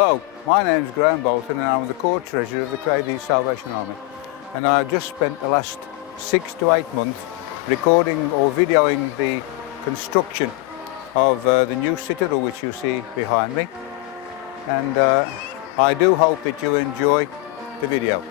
Hello, my name is Bolton and I'm the Corps Treasurer of the Cradley Heath Salvation Army, and I've just spent the last 6 to 8 months recording or videoing the construction of the new citadel which you see behind me, and I do hope that you enjoy the video.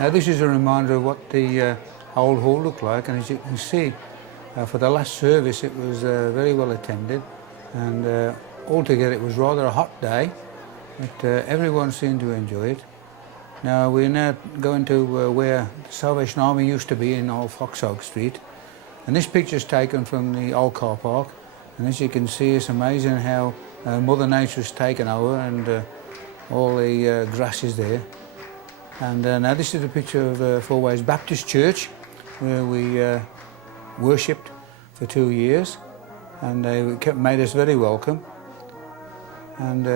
Now this is a reminder of what the old hall looked like, and as you can see, for the last service it was very well attended, and altogether it was rather a hot day, but everyone seemed to enjoy it. Now we're now going to where the Salvation Army used to be in Old Foxoak Street, and this picture is taken from the old car park, and as you can see it's amazing how Mother Nature has taken over and all the grass is there. And now this is a picture of Four Ways Baptist Church, where we worshipped for 2 years, and they made us very welcome. And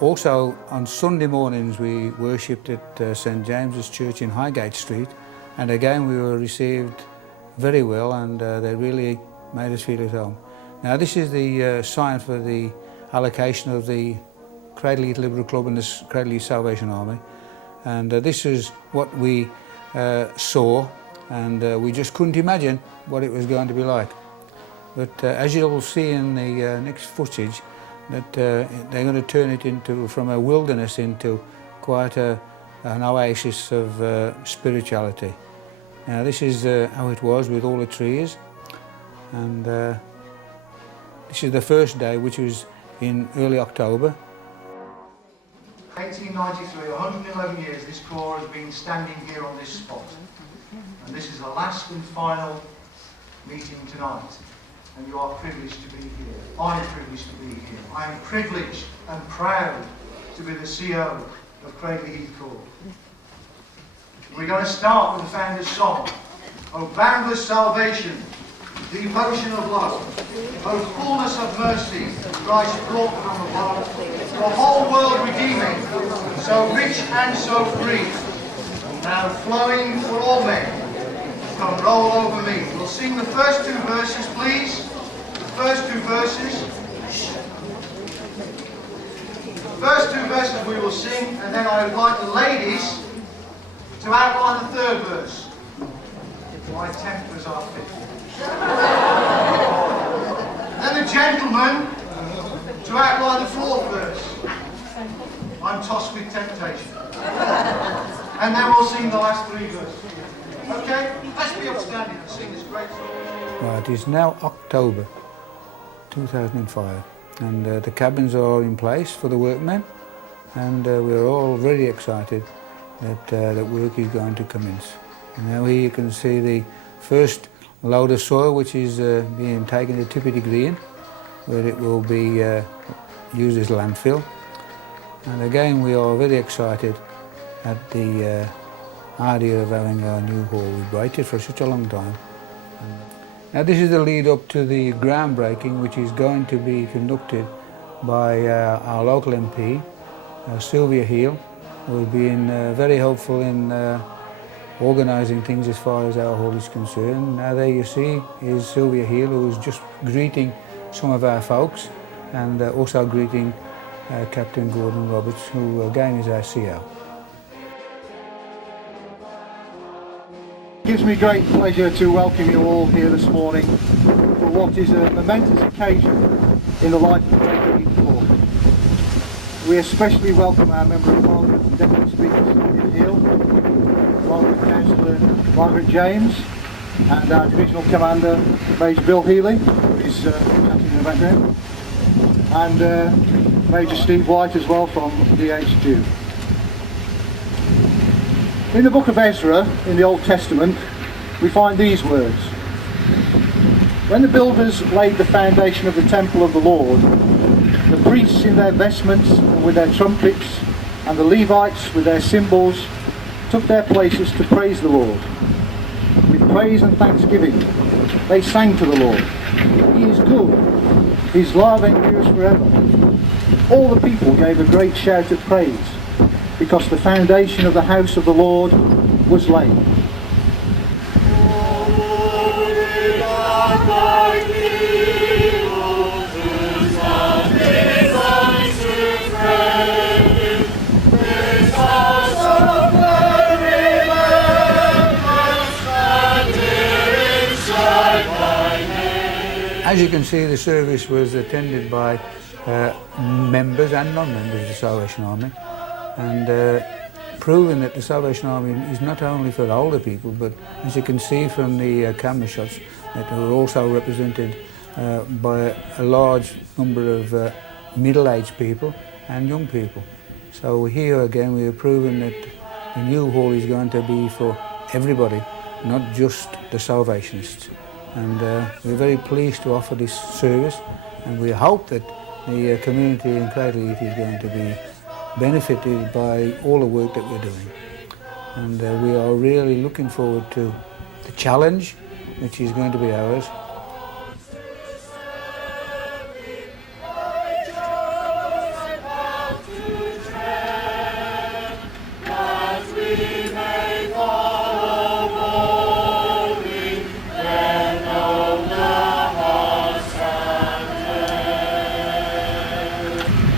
also on Sunday mornings we worshipped at St James's Church in Highgate Street, and again we were received very well, and they really made us feel at home. Now this is the sign for the allocation of the Cradley Heath Liberal Club and the Cradley Heath Salvation Army. And this is what we saw, and we just couldn't imagine what it was going to be like. But as you'll see in the next footage, that they're going to turn it into, from a wilderness into quite an oasis of spirituality. Now this is how it was with all the trees, and this is the first day, which was in early October. 1893, 111 years, this Corps has been standing here on this spot. And this is the last and final meeting tonight. And you are privileged to be here. I'm privileged to be here. I am privileged and proud to be the CO of Cradley Heath Corps. We're going to start with the founder's song. O boundless salvation, devotion of love, O fullness of mercy, Christ brought from above, the whole world redeeming, so rich and so free, now flowing for all men, come roll over me. We'll sing the first 2 verses, please. The first 2 verses. The first 2 verses we will sing, and then I would like the ladies to outline the 3rd verse. My tempers are fit. And the gentlemen to outline the 4th verse. I'm tossed with temptation. And then we'll sing the last 3 verses. Okay? Let's be upstanding and sing this great song. Right, it's now October 2005, and the cabins are in place for the workmen, and we're all very excited that work is going to commence. And now here you can see the first load of soil, which is being taken to Tippity Green, where it will be used as landfill. And again, we are very excited at the idea of having our new hall. We've waited for such a long time. Now this is the lead up to the groundbreaking, which is going to be conducted by our local MP, Sylvia Heal, who has been very helpful in organising things as far as our hall is concerned. Now there you see is Sylvia Heal, who is just greeting some of our folks, and also greeting Captain Gordon Roberts, who again is our CO. It gives me great pleasure to welcome you all here this morning for what is a momentous occasion in the life of Cradley Heath Corps. We especially welcome our Member of Parliament and Deputy Speaker Sylvia Hill, along with Councillor Margaret James and our Divisional Commander, Major Bill Healy, who is chatting in the background, and Major Steve White as well from DHQ. In the book of Ezra, in the Old Testament, we find these words. When the builders laid the foundation of the temple of the Lord, the priests in their vestments and with their trumpets, and the Levites with their cymbals, took their places to praise the Lord. With praise and thanksgiving, they sang to the Lord. He is good. His love endures forever. All the people gave a great shout of praise, because the foundation of the house of the Lord was laid. As you can see, the service was attended by members and non-members of the Salvation Army, and proving that the Salvation Army is not only for older people, but as you can see from the camera shots, that they were also represented by a large number of middle-aged people and young people. So here again we are proving that the new hall is going to be for everybody, not just the Salvationists. And we're very pleased to offer this service, and we hope that the community in Cradley Heath is going to be benefited by all the work that we're doing. And we are really looking forward to the challenge, which is going to be ours.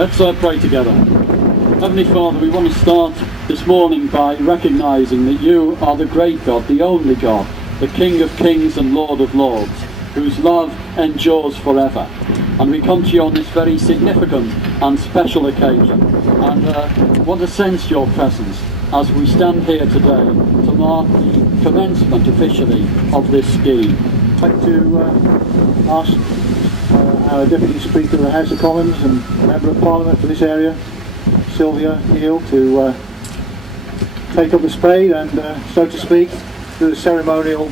Let's pray together. Heavenly Father, we want to start this morning by recognising that you are the great God, the only God, the King of kings and Lord of lords, whose love endures forever. And we come to you on this very significant and special occasion, and want to sense your presence as we stand here today to mark the commencement officially of this scheme. I'd like to ask our Deputy Speaker of the House of Commons and Member of Parliament for this area, Sylvia Neal, to take up the spade and, so to speak, do the ceremonial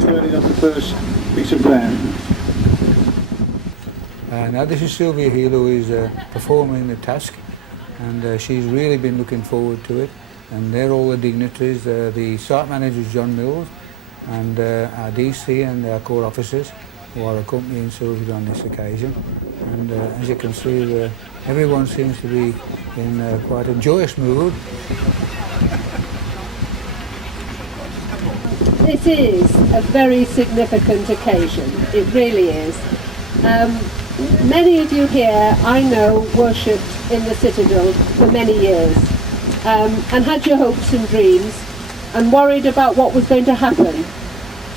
turning of the first piece of ground. Now this is Sylvia Heal, who is performing the task, and she's really been looking forward to it. And they're all the dignitaries, the site manager is John Mills, and our DC and our corps officers who are accompanying Sylvia on this occasion. And as you can see, everyone seems to be in quite a joyous mood. This is a very significant occasion, it really is. Many of you here, I know, worshipped in the Citadel for many years and had your hopes and dreams and worried about what was going to happen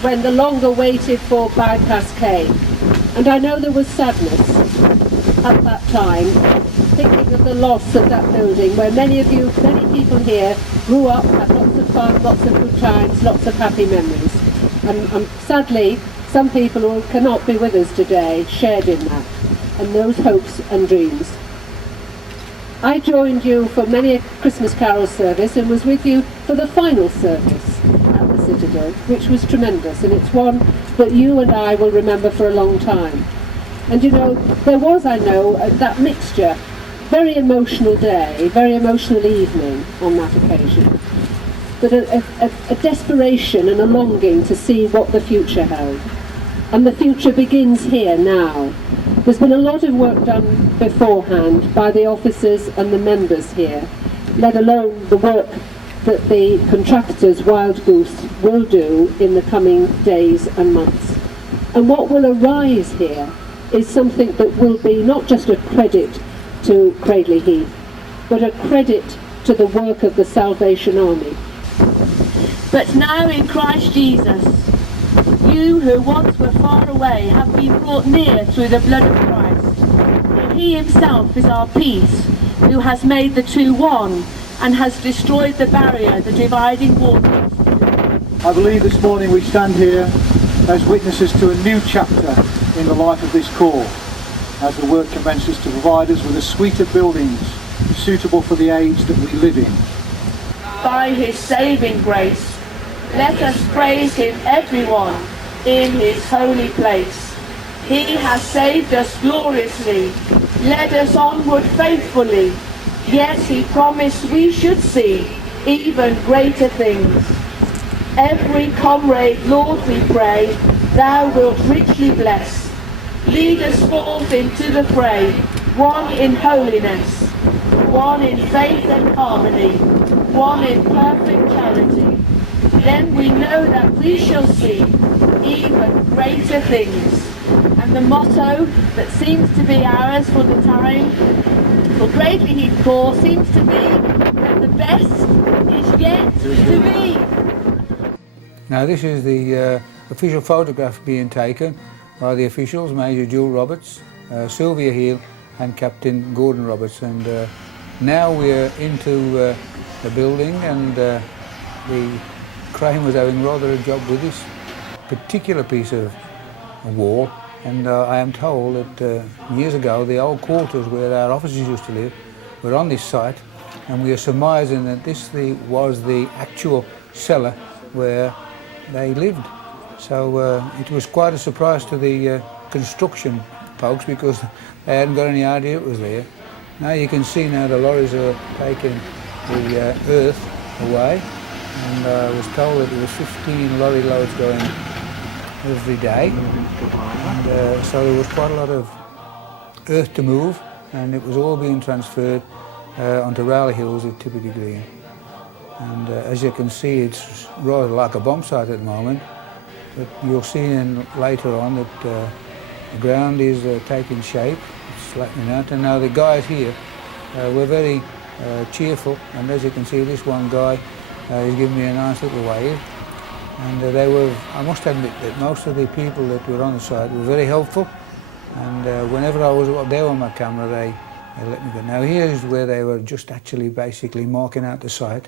when the longer waited for bypass came. And I know there was sadness at that time, thinking of the loss of that building where many people here grew up, had lots of fun, lots of good times, lots of happy memories. And sadly, some people who cannot be with us today shared in that, and those hopes and dreams. I joined you for many a Christmas Carol service and was with you for the final service at the Citadel, which was tremendous, and it's one that you and I will remember for a long time. And you know, there was, I know, that mixture, very emotional day, very emotional evening on that occasion, but a desperation and a longing to see what the future held. And the future begins here now. There's been a lot of work done beforehand by the officers and the members here, let alone the work that the contractors, Wild Goose, will do in the coming days and months. And what will arise here is something that will be not just a credit to Cradley Heath, but a credit to the work of the Salvation Army. But now in Christ Jesus, you who once were far away have been brought near through the blood of Christ. And he himself is our peace, who has made the two one, and has destroyed the barrier, the dividing waters. I believe this morning we stand here as witnesses to a new chapter in the life of this corps, as the work commences to provide us with a suite of buildings suitable for the age that we live in. By his saving grace, let us praise him, everyone, in his holy place. He has saved us gloriously, led us onward faithfully. Yes, he promised we should see even greater things. Every comrade, Lord, we pray, thou wilt richly bless. Lead us forth into the fray, one in holiness, one in faith and harmony, one in perfect charity. Then we know that we shall see even greater things. And the motto that seems to be ours for the time, for Cradley Heath Corps, seems to be that the best is yet to be. Now this is the official photograph being taken by the officials, Major Jewel Roberts, Sylvia Heal and Captain Gordon Roberts. And now we're into the building, and the crane was having rather a job with this particular piece of wall. And I am told that years ago the old quarters where our officers used to live were on this site, and we are surmising that this was the actual cellar where they lived. So it was quite a surprise to the construction folks, because they hadn't got any idea it was there. Now you can see now the lorries are taking the earth away, and I was told that there was 15 lorry loads going every day, and so there was quite a lot of earth to move, and it was all being transferred onto Rowley Hills at Tippity Green. And as you can see, it's rather like a bomb site at the moment, but you'll see later on that the ground is taking shape, it's flattening out, and now the guys here were very cheerful, and as you can see, this one guy is giving me a nice little wave. And they were, I must admit that most of the people that were on the site were very helpful, and whenever I was there on my camera, they let me go. Now here is where they were just actually basically marking out the site,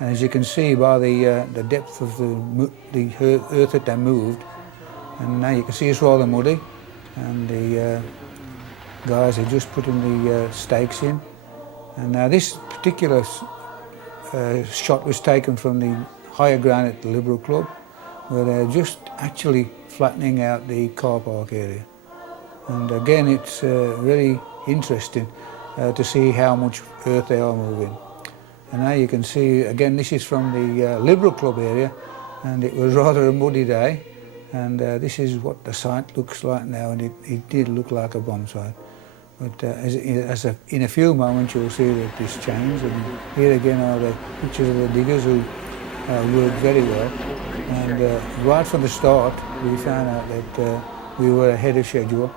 and as you can see by the depth of the earth that they moved, and now you can see it's rather muddy, and the guys are just putting the stakes in. And now this particular shot was taken from the higher ground at the Liberal Club, where they're just actually flattening out the car park area. And again, it's very interesting to see how much earth they are moving. And now you can see, again, this is from the Liberal Club area, and it was rather a muddy day, and this is what the site looks like now, and it did look like a bomb site. But in a few moments you'll see that this changed, and here again are the pictures of the diggers who worked very well. And right from the start we found out that we were ahead of schedule,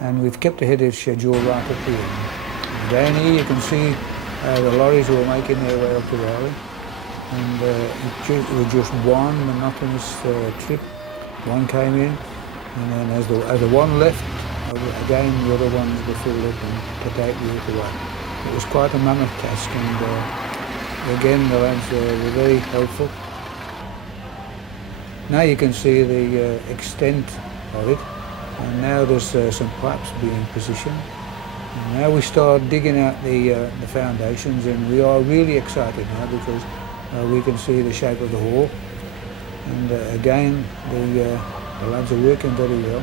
and we've kept ahead of schedule right up to the end. And down here you can see the lorries were making their way up to Rowley, and it was just one monotonous trip. One came in, and then as the one left, again the other ones were filled up and to take the earth away. It was quite a mammoth task, and again the lads were very helpful. Now you can see the extent of it, and now there's some pipes being positioned. And now we start digging out the foundations, and we are really excited now because we can see the shape of the hall. And again, the lads are working very well.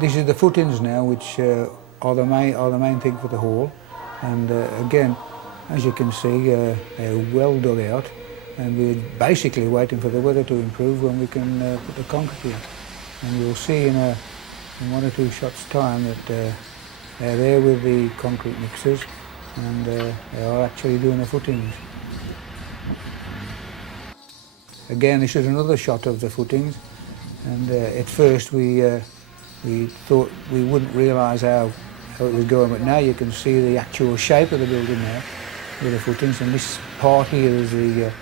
This is the footings now, which are the main thing for the hall. And again, as you can see, they're well dug out, and we're basically waiting for the weather to improve when we can put the concrete in. And you'll see in 1 or 2 shots' time that they're there with the concrete mixers, and they are actually doing the footings. Again, this is another shot of the footings, and at first we thought we wouldn't realise how it was going, but now you can see the actual shape of the building now with the footings, and this part here is the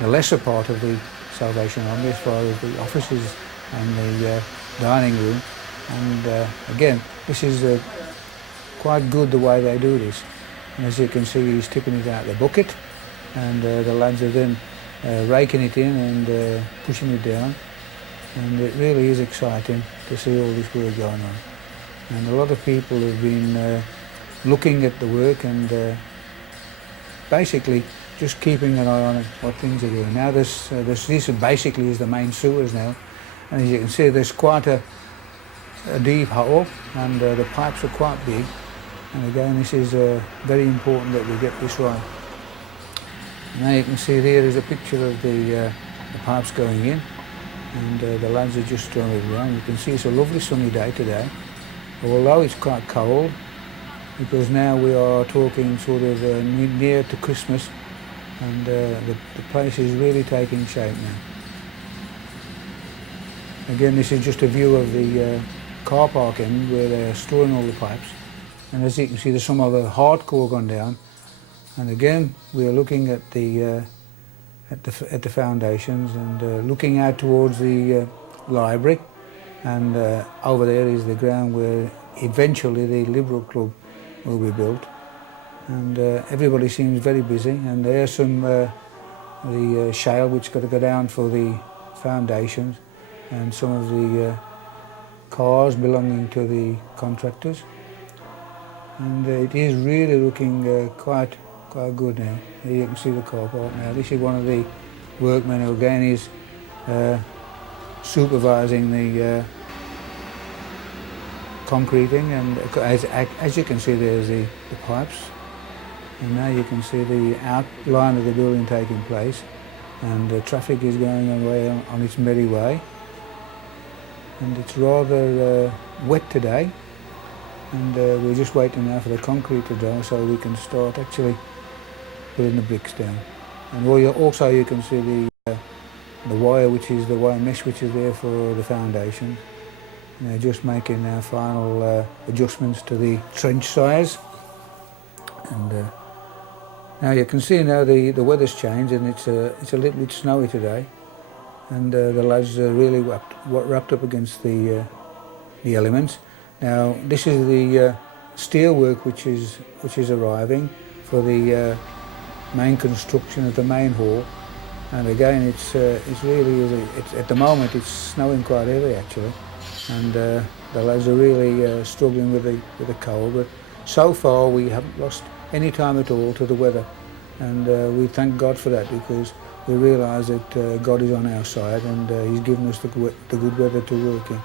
lesser part of the Salvation Army as far as the offices and the dining room. And again, this is quite good the way they do this. And as you can see, he's tipping it out of the bucket, and the lads are then raking it in and pushing it down. And it really is exciting to see all this work going on. And a lot of people have been looking at the work and basically just keeping an eye on it, what things are doing. Now this basically is the main sewers now, and as you can see there's quite a deep hole, and the pipes are quite big. And again, this is very important that we get this right. Now you can see there is a picture of the pipes going in, and the lads are just throwing it around. You can see it's a lovely sunny day today, although it's quite cold, because now we are talking sort of near to Christmas, and the place is really taking shape now. Again, this is just a view of the car park end where they're storing all the pipes, and as you can see there's some of the hardcore gone down. And again, we are looking at the foundations and looking out towards the library, and over there is the ground where eventually the Liberal Club will be built. And everybody seems very busy, and there's some the shale which got to go down for the foundations, and some of the cars belonging to the contractors. And it is really looking quite good now. Here you can see the car park now. This is one of the workmen who again is supervising the concreting, and as you can see there's the pipes, and now you can see the outline of the building taking place, and the traffic is going away on its merry way. And it's rather wet today, and we're just waiting now for the concrete to dry so we can start actually putting the bricks down. And also you can see the wire, which is the wire mesh which is there for the foundation. And they're just making our final adjustments to the trench size. And now you can see now the weather's changed, and it's a little bit snowy today. And the lads are really wrapped up against the elements. Now this is the steel work which is arriving for the main construction of the main hall. And again, it's really at the moment it's snowing quite heavy actually, and the lads are really struggling with the cold. But so far we haven't lost any time at all to the weather, and we thank God for that, because we realise that God is on our side, and He's given us the good weather to work in.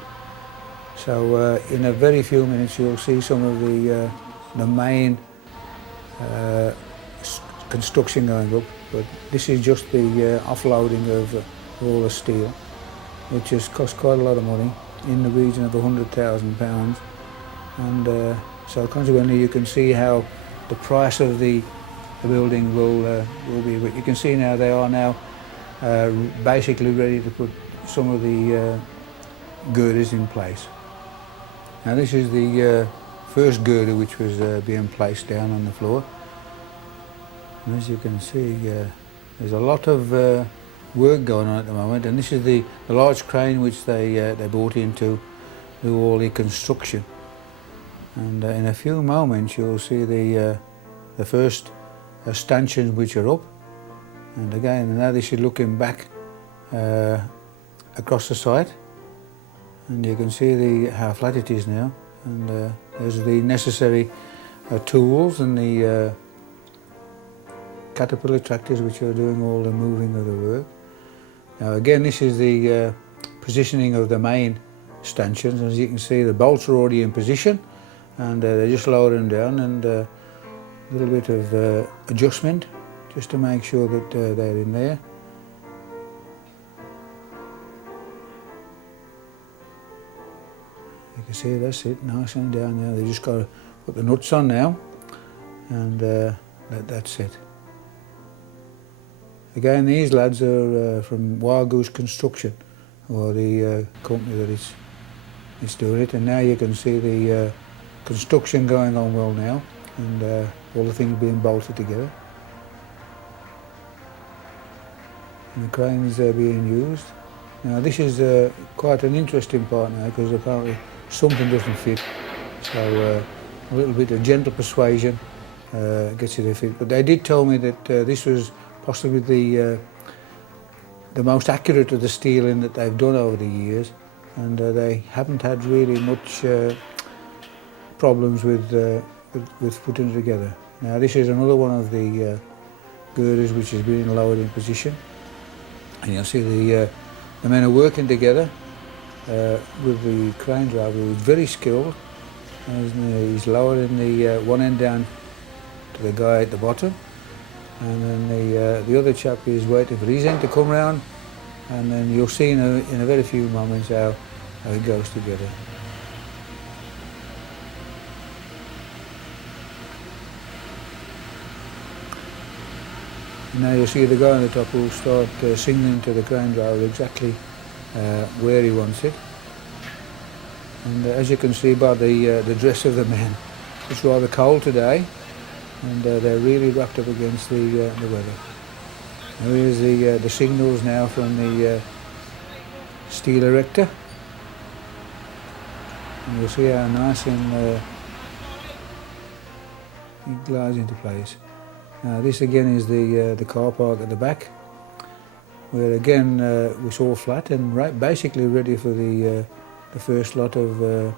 So in a very few minutes you'll see some of the main construction going up, but this is just the offloading of all the steel, which has cost quite a lot of money, in the region of £100,000, and so consequently you can see how the price of the building will be. But you can see now they are now basically ready to put some of the girders in place. Now this is the first girder which was being placed down on the floor. And as you can see, there's a lot of work going on at the moment, and this is the large crane which they brought in to do all the construction. And in a few moments you'll see the first stanchions which are up. And again, now this is looking back across the site, and you can see how flat it is now. And there's the necessary tools and the caterpillar tractors which are doing all the moving of the work. Now again, this is the positioning of the main stanchions. As you can see, the bolts are already in position, and they're just lowering down, and a little bit of adjustment just to make sure that they're in there. You can see that's it, nice and down there. They just got to put the nuts on now, and that's it. Again, these lads are from Wild Goose Construction, or the company that it's doing it. And now you can see the construction going on well now, and all the things being bolted together. And the cranes are being used. Now this is quite an interesting part now, because apparently something doesn't fit. So a little bit of gentle persuasion gets it a fit. But they did tell me that this was possibly the most accurate of the steeling that they've done over the years, and they haven't had really much problems with putting it together. Now this is another one of the girders which has been lowered in position, and you'll see the men are working together with the crane driver, who's very skilled. He's lowering the one end down to the guy at the bottom, and then the other chap is waiting for his end to come round, and then you'll see in a very few moments how it goes together. And now you'll see the guy on the top will start signaling to the crane driver exactly where he wants it. And as you can see by the dress of the men, it's rather cold today, and they're really wrapped up against the weather. Now here's the signals now from the steel erector, and you'll see how nice and it glides into place. Now this again is the car park at the back, where again was all flat and basically ready for the first lot of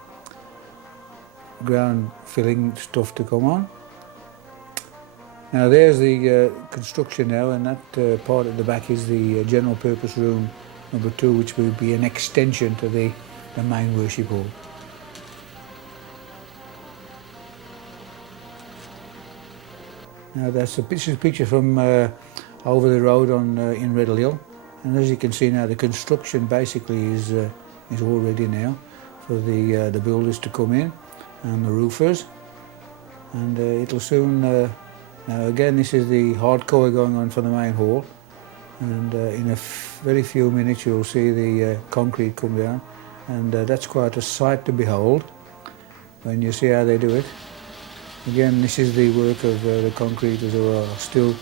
ground filling stuff to come on. Now there's the construction now, and that part at the back is the general purpose room number 2, which will be an extension to the main worship hall. Now this is a picture from over the road in Cradley Hill, and as you can see now the construction basically is all ready now for the builders to come in and the roofers, and it'll soon. Now again, this is the hardcore going on for the main hall, and in a very few minutes you'll see the concrete come down, and that's quite a sight to behold when you see how they do it. Again, this is the work of the concreters who are still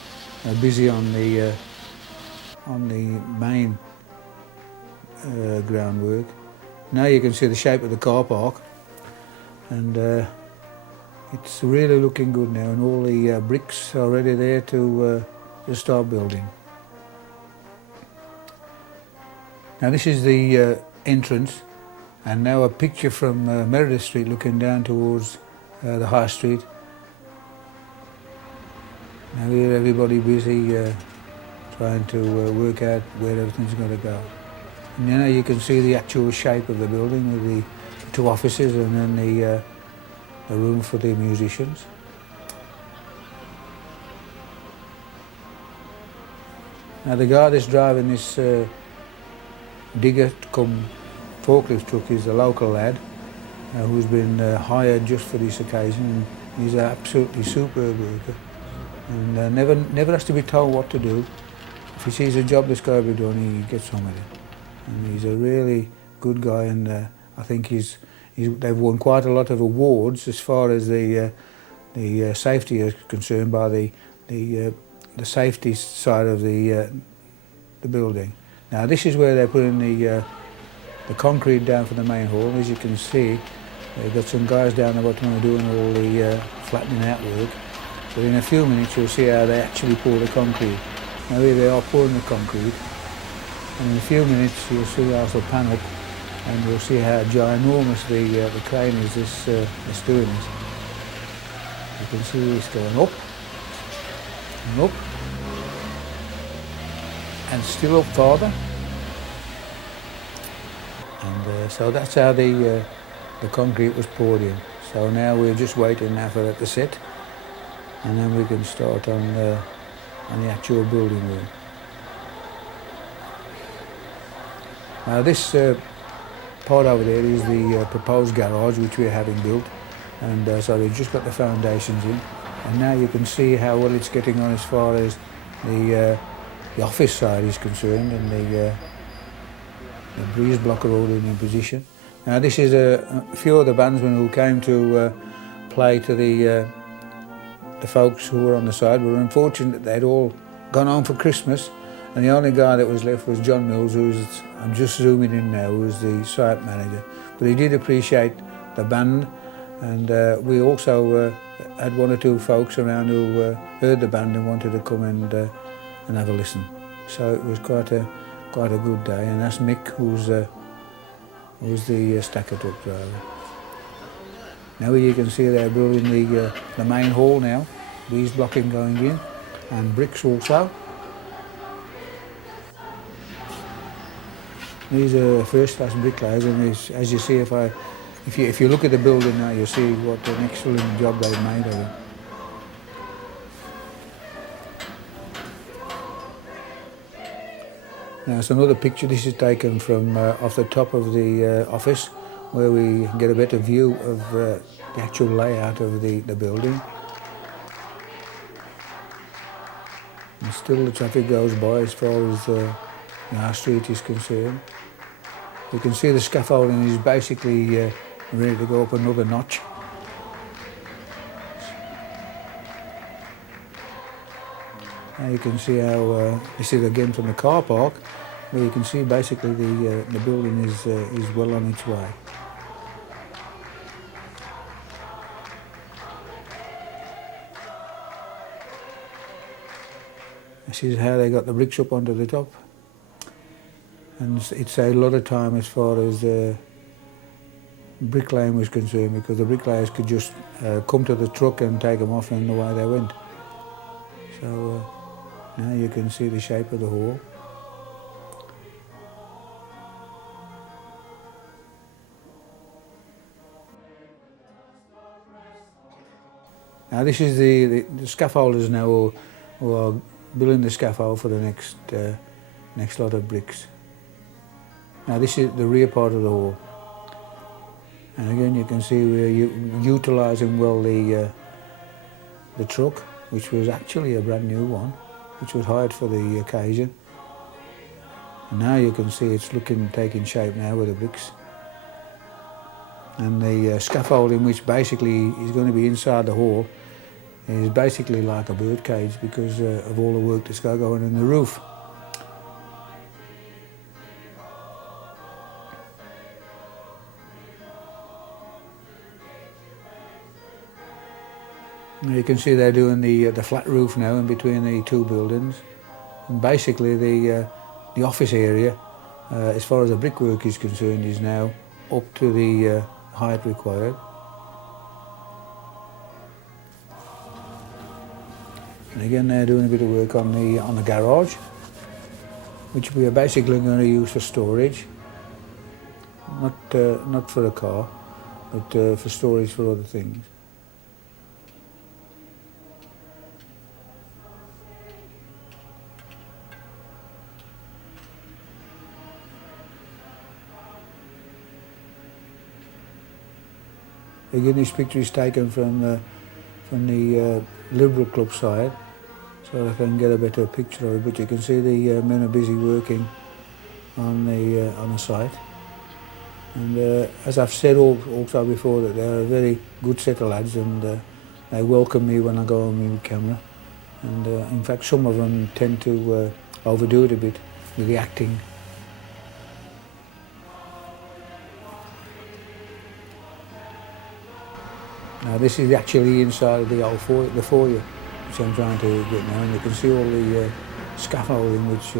busy on the main groundwork. Now you can see the shape of the car park, and it's really looking good now, and all the bricks are ready there to start building. Now this is the entrance, and now a picture from Meredith Street looking down towards the High Street. Now here everybody busy trying to work out where everything's going to go. And now you can see the actual shape of the building with the 2 offices and then the room for the musicians. Now the guy that's driving this digger come forklift truck is a local lad who's been hired just for this occasion. He's an absolutely superb worker, and never has to be told what to do. If he sees a job that's got to be done, he gets on with it. And he's a really good guy, and I think they've won quite a lot of awards as far as the safety is concerned by the safety side of the building. Now this is where they're putting the concrete down for the main hall. As you can see, they've got some guys down the bottom who are doing all the flattening out work. But in a few minutes you'll see how they actually pour the concrete. Now here they are pouring the concrete, and in a few minutes you'll see how they'll pan up, and you'll see how ginormous the crane is that's doing this. You can see it's going up and up and still up farther, and so that's how the concrete was poured in. So now we're just waiting now for it to set, and then we can start on the actual building work. Now this part over there is the proposed garage which we're having built, and so they've just got the foundations in, and now you can see how well it's getting on as far as the office side is concerned, and the breeze blocker all in position. Now this is a few of the bandsmen who came to play to the folks who were on the side. Were unfortunate that they'd all gone home for Christmas, and the only guy that was left was John Mills, I'm just zooming in now, who was the site manager. But he did appreciate the band And we also had one or two folks around who heard the band and wanted to come and have a listen. So it was quite a good day. And that's Mick, who's the stacker truck driver. Now you can see they're building the main hall now, these blocking going in, and bricks also. These are first-class bricklayers, and as you see, if you look at the building now, you'll see what an excellent job they've made of it. Now it's another picture. This is taken from off the top of the office, where we get a better view of the actual layout of the building. And still the traffic goes by as far as our street is concerned. You can see the scaffolding is basically ready to go up another notch. Now you can see how this is again from the car park, where you can see basically the building is well on its way. This is how they got the bricks up onto the top. And it saved a lot of time as far as bricklaying was concerned, because the bricklayers could just come to the truck and take them off, and away they went. So now you can see the shape of the hall. Now this is the scaffolders now who are building the scaffold for the next lot of bricks. Now this is the rear part of the hall, and again you can see we're utilising well the truck, which was actually a brand new one, which was hired for the occasion. And now you can see it's taking shape now with the bricks. And the scaffolding, which basically is going to be inside the hall, is basically like a bird cage because of all the work that's going on in the roof. You can see they're doing the flat roof now in between the two buildings, and basically the office area, as far as the brickwork is concerned, is now up to the height required. And again, they're doing a bit of work on the garage, which we are basically going to use for storage, not for a car, but for storage for other things. Again, this picture is taken from the Liberal Club side, so I can get a better picture of it. But you can see the men are busy working on the site. And as I've said also before, that they're a very good set of lads, and they welcome me when I go on with camera. And in fact, some of them tend to overdo it a bit with the acting. Now this is actually inside the old foyer, which I'm trying to get now, and you can see all the scaffolding, which,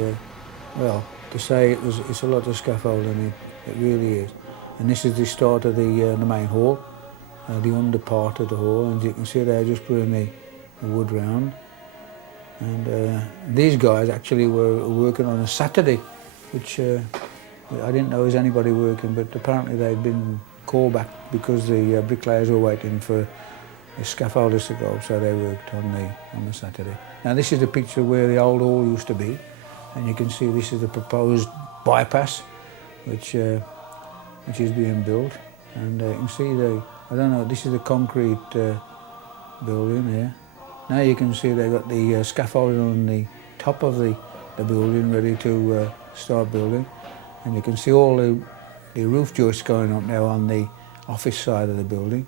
well, to say it's a lot of scaffolding, it really is. And this is the start of the main hall, the under part of the hall, and you can see they're just putting the wood round. And these guys actually were working on a Saturday, which I didn't know was anybody working, but apparently they'd been called back because the bricklayers were waiting for the scaffolders to go, so they worked on the Saturday. Now this is the picture where the old hall used to be, and you can see this is the proposed bypass, which is being built. And you can see I don't know, this is the concrete building here. Now you can see they got the scaffolding on the top of the building ready to start building, and you can see all the roof joists going up now on the office side of the building.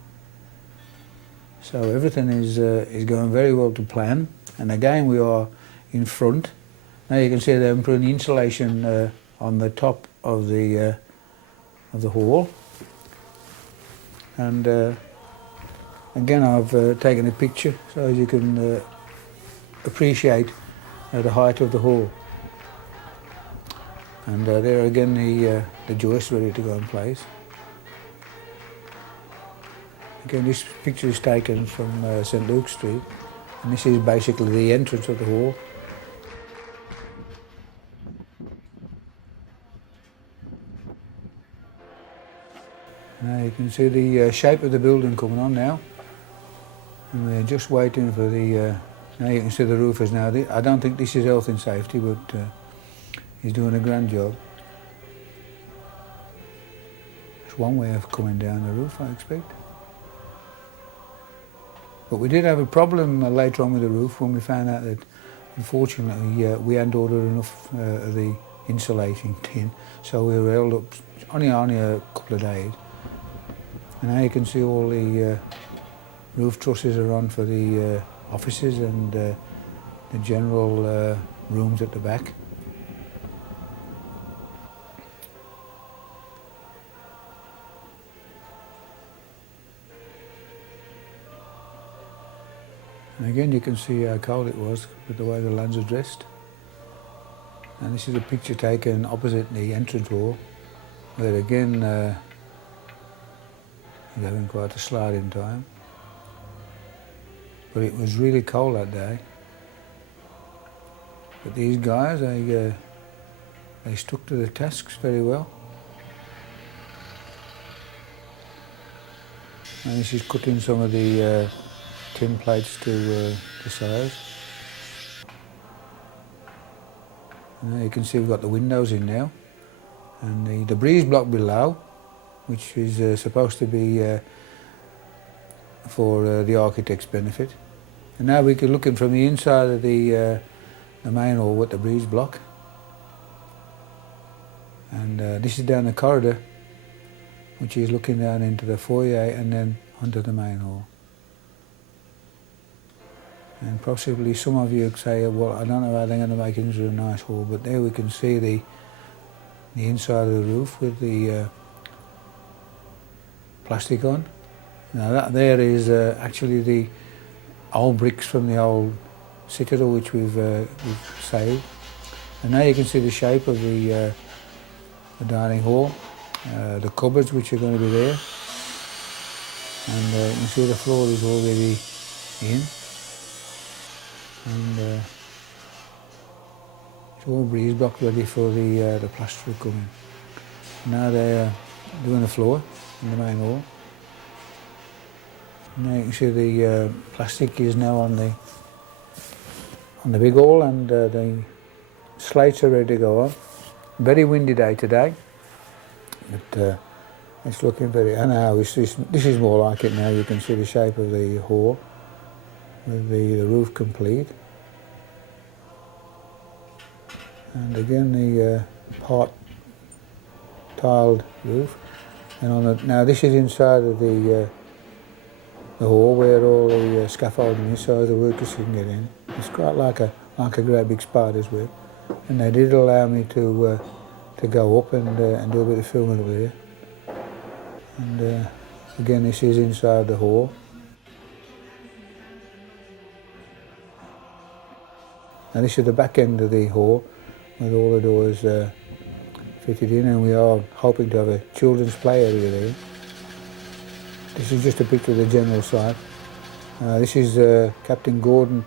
So everything is going very well to plan. And again, we are in front. Now you can see they're putting insulation on the top of the hall, and Again, I've taken a picture so you can appreciate the height of the hall. And there again the joists ready to go in place. Again, this picture is taken from St Luke Street, and this is basically the entrance of the hall. Now you can see the shape of the building coming on now, and we're just waiting for the. Now you can see the roofers now. I don't think this is health and safety, but he's doing a grand job. It's one way of coming down the roof, I expect. But we did have a problem later on with the roof when we found out that, unfortunately, we hadn't ordered enough of the insulation tin, so we were held up only a couple of days. And now you can see all the roof trusses are on for the offices and the general rooms at the back. And again you can see how cold it was with the way the lads are dressed. And this is a picture taken opposite the entrance wall, where again you're having quite a slide in time. But it was really cold that day. But these guys, they stuck to the tasks very well. And this is cutting some of the tin plates to size. And you can see we've got the windows in now. And the breeze block below, which is supposed to be for the architect's benefit. And now we're looking from the inside of the main hall with the breeze block. And this is down the corridor, which is looking down into the foyer and then onto the main hall. And possibly some of you say, well, I don't know how they're going to make it into a nice hall, but there we can see the inside of the roof with the plastic on. Now that there is actually the old bricks from the old citadel which we've saved. And now you can see the shape of the dining hall, the cupboards which are going to be there. And you can see the floor is already in. And it's all breeze block ready for the plaster to come in. Now they're doing the floor in the main hall. Now you can see the plastic is now on the big hall, and the slates are ready to go on. Very windy day today, but it's looking very. I know this is more like it now. You can see the shape of the hall with the roof complete, and again the part tiled roof. And on the, now this is inside of the hall where all the scaffolding is, so the workers can get in. It's quite like a great big spider's web, and they did allow me to go up and do a bit of filming over there. And again, this is inside the hall. Now this is the back end of the hall with all the doors fitted in, and we are hoping to have a children's play area there. This is just a picture of the general site. This is Captain Gordon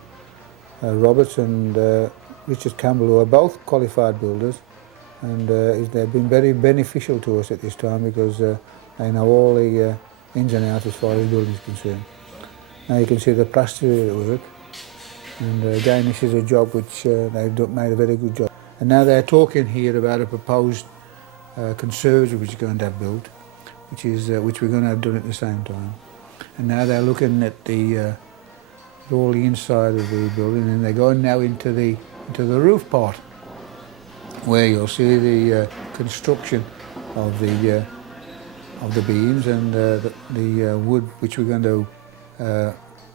Roberts and Richard Campbell, who are both qualified builders, and they've been very beneficial to us at this time because they know all the ins and outs as far as building is concerned. Now you can see the plaster at work, and again this is a job which they've made a very good job. And now they're talking here about a proposed conservatory which is going to have built, which we're going to have done at the same time. And now they're looking at all the inside of the building, and they're going now into the roof part, where you'll see the construction of the beams and the wood which we're going to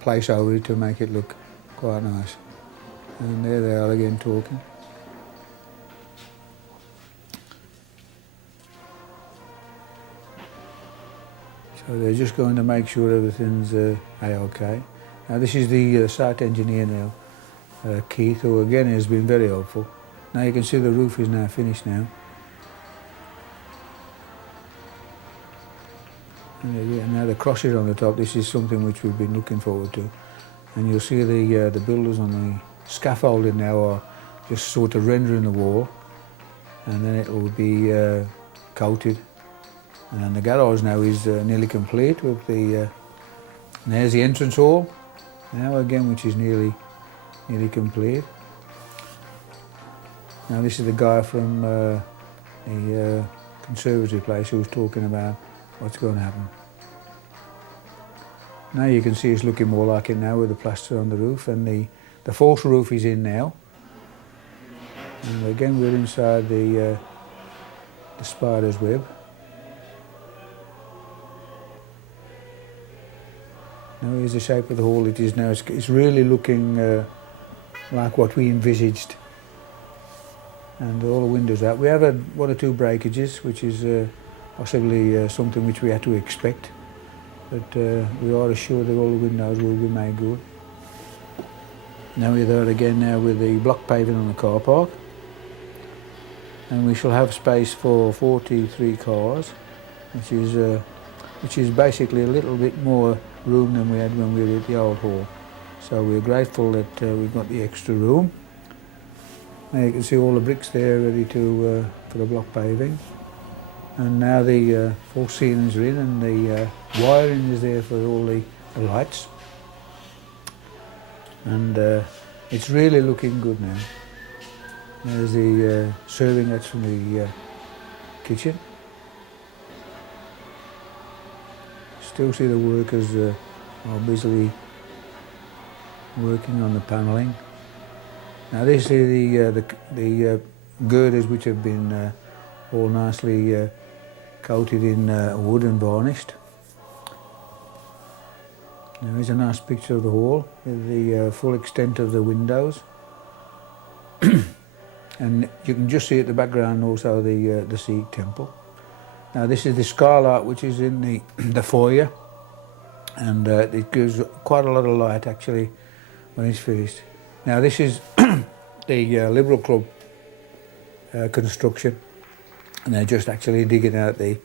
place over it to make it look quite nice. And there they are again talking. So they're just going to make sure everything's A-OK. Now this is the site engineer now, Keith, who again has been very helpful. Now you can see the roof is now finished now. And now the crosses on the top, this is something which we've been looking forward to. And you'll see the builders on the scaffolding now are just sort of rendering the wall, and then it will be coated. And then the garage now is nearly complete with the, and there's the entrance hall now again, which is nearly complete. Now this is the guy from the conservatory place who was talking about what's going to happen. Now you can see it's looking more like it now with the plaster on the roof, and the false roof is in now. And again we're inside the spider's web. Now here's the shape of the hall it is now. It's really looking like what we envisaged. And all the windows out. We have had one or two breakages, which is possibly something which we had to expect. But we are assured that all the windows will be made good. Now we're there again now with the block paving on the car park. And we shall have space for 43 cars, which is basically a little bit more room than we had when we were at the old hall. So we're grateful that we've got the extra room. Now you can see all the bricks there ready to for the block paving. And now the false ceilings are in, and the wiring is there for all the lights. And it's really looking good now. There's the serving that's from the kitchen. Still see the workers are busily working on the panelling. Now this is the girders which have been all nicely coated in wood and varnished. There is a nice picture of the hall with the full extent of the windows. And you can just see at the background also the Sikh temple. Now this is the skylight which is in the foyer, and it gives quite a lot of light actually when it's finished. Now this is the Liberal Club construction, and they're just actually digging out the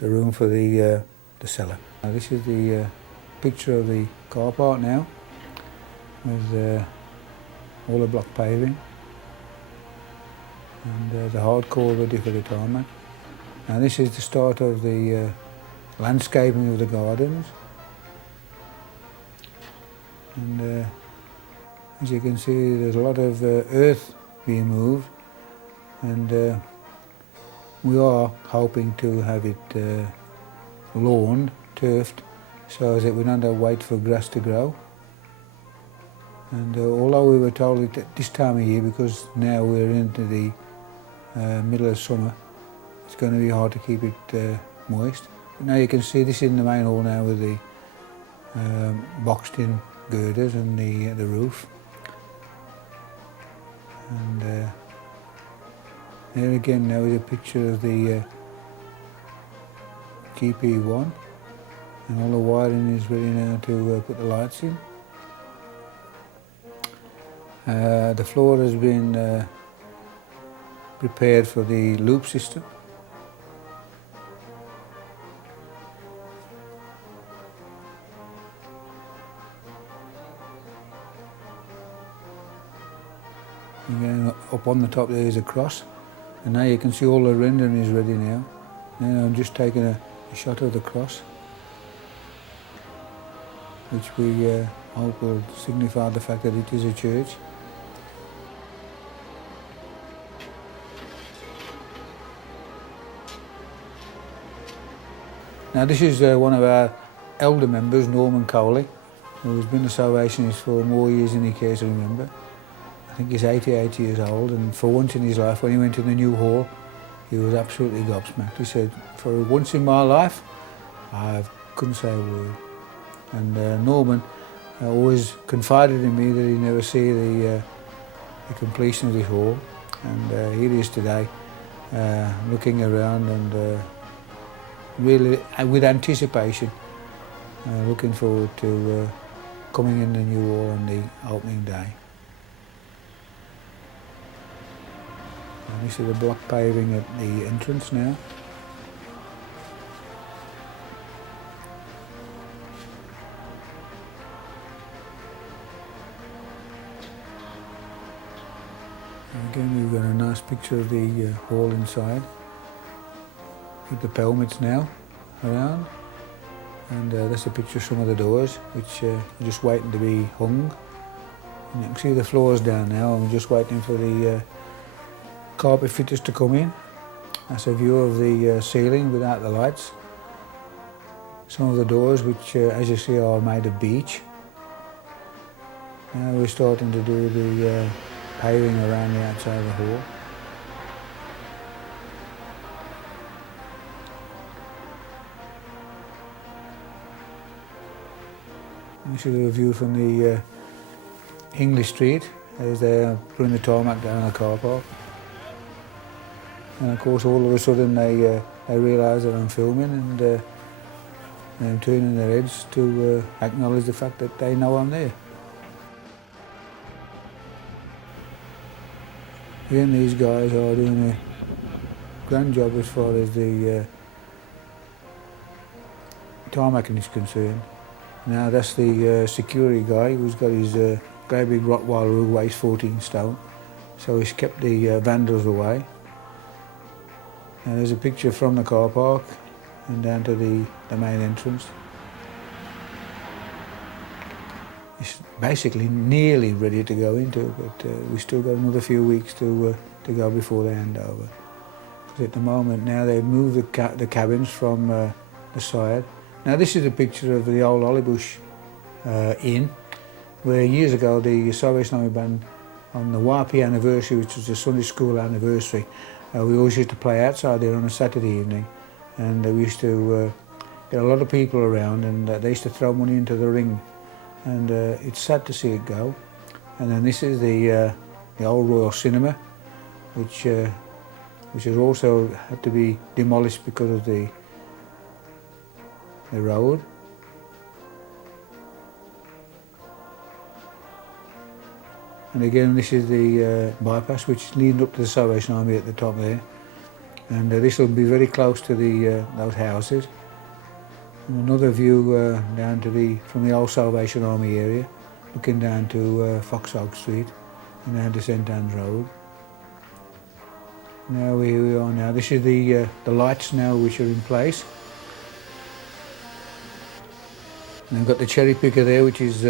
room for the cellar. Now this is the picture of the car park now, with all the block paving and the hardcore ready for the tarmac. Now this is the start of the landscaping of the gardens, and as you can see there's a lot of earth being moved, and we are hoping to have it lawned, turfed, so that we don't have to wait for grass to grow. And although we were told at this time of year, because now we're into the middle of summer, it's going to be hard to keep it moist. But now you can see this is in the main hall now with the boxed in girders and the roof. And there again now is a picture of the GP1, and all the wiring is ready now to put the lights in. The floor has been prepared for the loop system. Again, up on the top there is a cross, and now you can see all the rendering is ready now. Now I'm just taking a shot of the cross, which we hope will signify the fact that it is a church. Now this is one of our elder members, Norman Coley, who has been a Salvationist for more years than he cares to remember. I think he's 88 years old, and for once in his life when he went to the new hall, he was absolutely gobsmacked. He said, for once in my life, I couldn't say a word. And Norman always confided in me that he'd never see the completion of this hall. And here he is today, looking around, and really with anticipation, looking forward to coming in the new hall on the opening day. And this is the block paving at the entrance now. And again, we've got a nice picture of the hall inside with the pelmets now around, and that's a picture of some of the doors which are just waiting to be hung. And you can see the floors down now. I'm just waiting for the carpet fitters to come in. That's a view of the ceiling without the lights. Some of the doors, which as you see are made of beech. Now we're starting to do the paving around the outside of the hall. This is a view from the English Street as they're putting the tarmac down the car park. And of course, all of a sudden they realise that I'm filming, and I'm turning their heads to acknowledge the fact that they know I'm there. Again, these guys are doing a grand job as far as the tarmacking is concerned. Now that's the security guy who's got his great big Rottweiler who weighs 14 stone, so he's kept the vandals away. Now there's a picture from the car park and down to the main entrance. It's basically nearly ready to go into, but we've still got another few weeks to go before they hand over. Because at the moment now they've moved the cabins from the side. Now this is a picture of the old Hollybush Inn, where years ago the Salvation Army Band, on the YP anniversary, which was the Sunday school anniversary, we always used to play outside there on a Saturday evening, and we used to get a lot of people around, and they used to throw money into the ring, and it's sad to see it go. And then this is the old Royal Cinema, which has also had to be demolished because of the road. And again, this is the bypass which leads up to the Salvation Army at the top there, and this will be very close to those houses. And another view down to from the old Salvation Army area, looking down to Foxhog Street and down to St Anne's Road. Now here we are now. This is the lights now which are in place. And I've got the cherry picker there, which is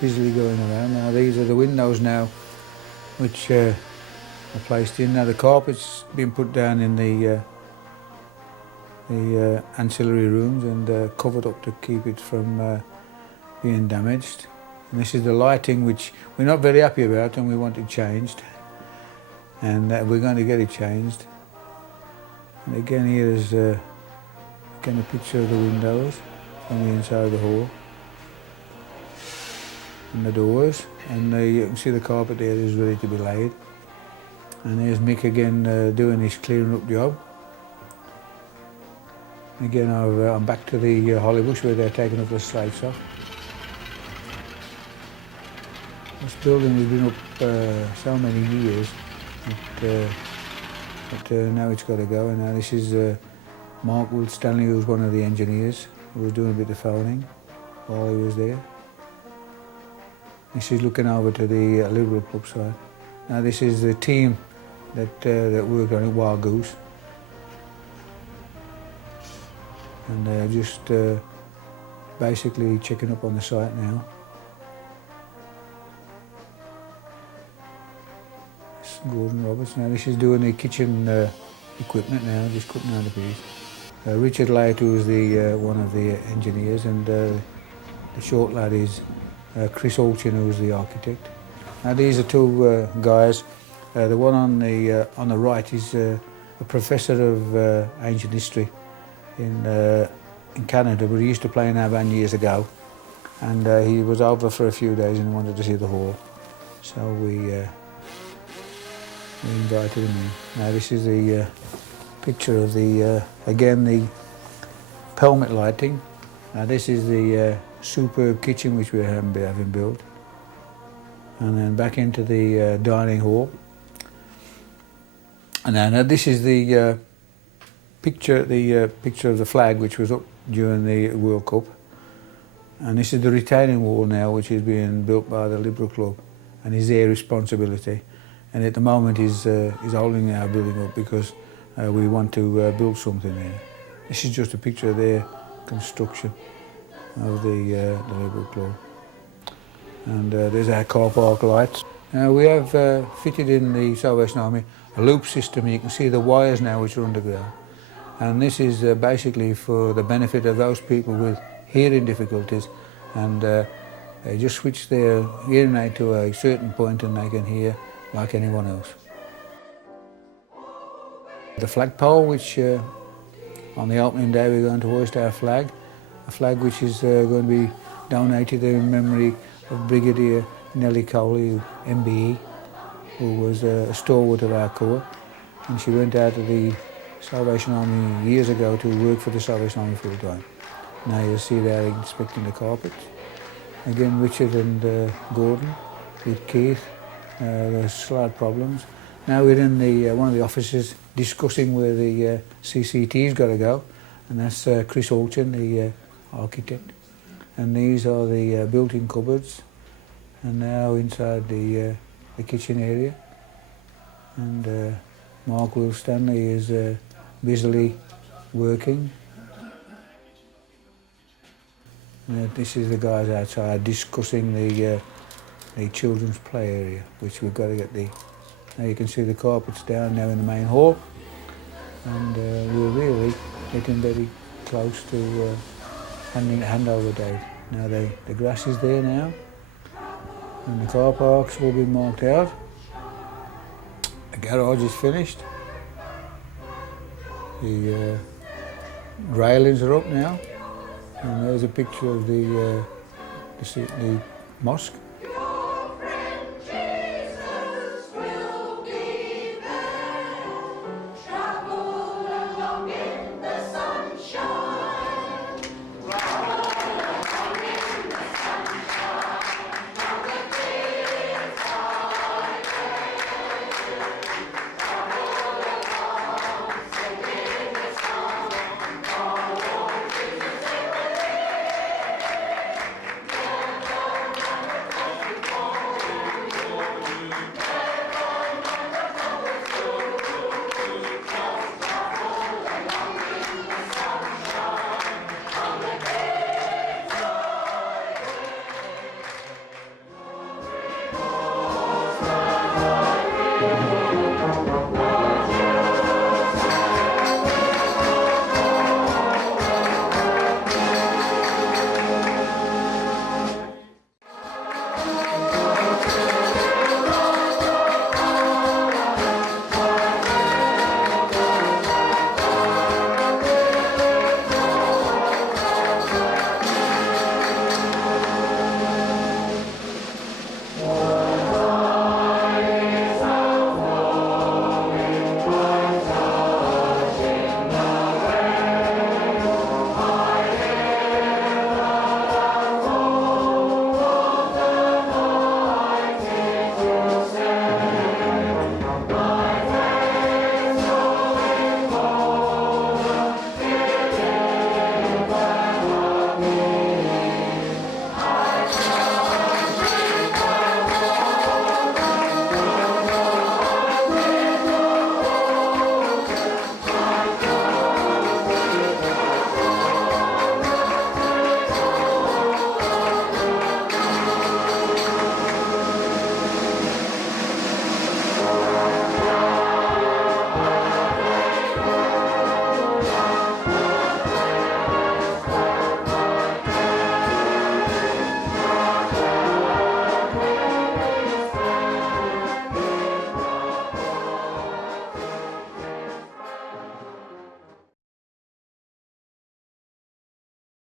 busily going around. Now these are the windows now, which are placed in. Now the carpet's been put down in the ancillary rooms and covered up to keep it from being damaged. And this is the lighting, which we're not very happy about, and we want it changed. And we're going to get it changed. And again, here is again a picture of the windows on the inside of the hall, and the doors, and you can see the carpet there is ready to be laid. And there's Mick again doing his clearing up job. Again, I'm back to the Hollybush where they're taking up the slates off. This building has been up so many years, but now it's got to go. And now this is Mark Wood Stanley, who was one of the engineers, who was doing a bit of phoning while he was there. This is looking over to the Liberal Club side. Now this is the team that worked on it, Wild Goose. And they're just basically checking up on the site now. It's Gordon Roberts. Now this is doing the kitchen equipment now, just cutting out a piece. Richard Light, who is one of the engineers, and the short lad is Chris Alchin, who is the architect. Now these are two guys. The one on the right is a professor of ancient history in Canada, but he used to play in our band years ago, and he was over for a few days and wanted to see the hall, so we invited him in. Now this is the picture of again the pelmet lighting. This is the superb kitchen which we have having built. And then back into the dining hall. And now this is the picture of the flag which was up during the World Cup. And this is the retaining wall now, which is being built by the Liberal Club, and is their responsibility. And at the moment is holding our building up because we want to build something there. This is just a picture of their construction of the Liberal Club. And there's our car park lights. We have fitted in the Salvation Army a loop system. You can see the wires now which are underground. And this is basically for the benefit of those people with hearing difficulties, and they just switch their hearing aid to a certain point and they can hear like anyone else. The flagpole, which on the opening day we're going to hoist our flag, a flag which is going to be donated in memory of Brigadier Nellie Coley, MBE, who was a stalwart of our corps, and she went out of the Salvation Army years ago to work for the Salvation Army full time. Now you see they're inspecting the carpets. Again, Richard and Gordon with Keith, there's slight problems. Now we're in the one of the offices discussing where the CCT's got to go, and that's Chris Alton, the architect. And these are the built-in cupboards, and now inside the kitchen area. And Mark Will Stanley is busily working. This is the guys outside discussing the children's play area, which we've got to get the. Now you can see the carpets down now in the main hall, and we're really getting very close to handover date. Now the grass is there now, and the car parks will be marked out. The garage is finished. The railings are up now. And there's a picture of the mosque.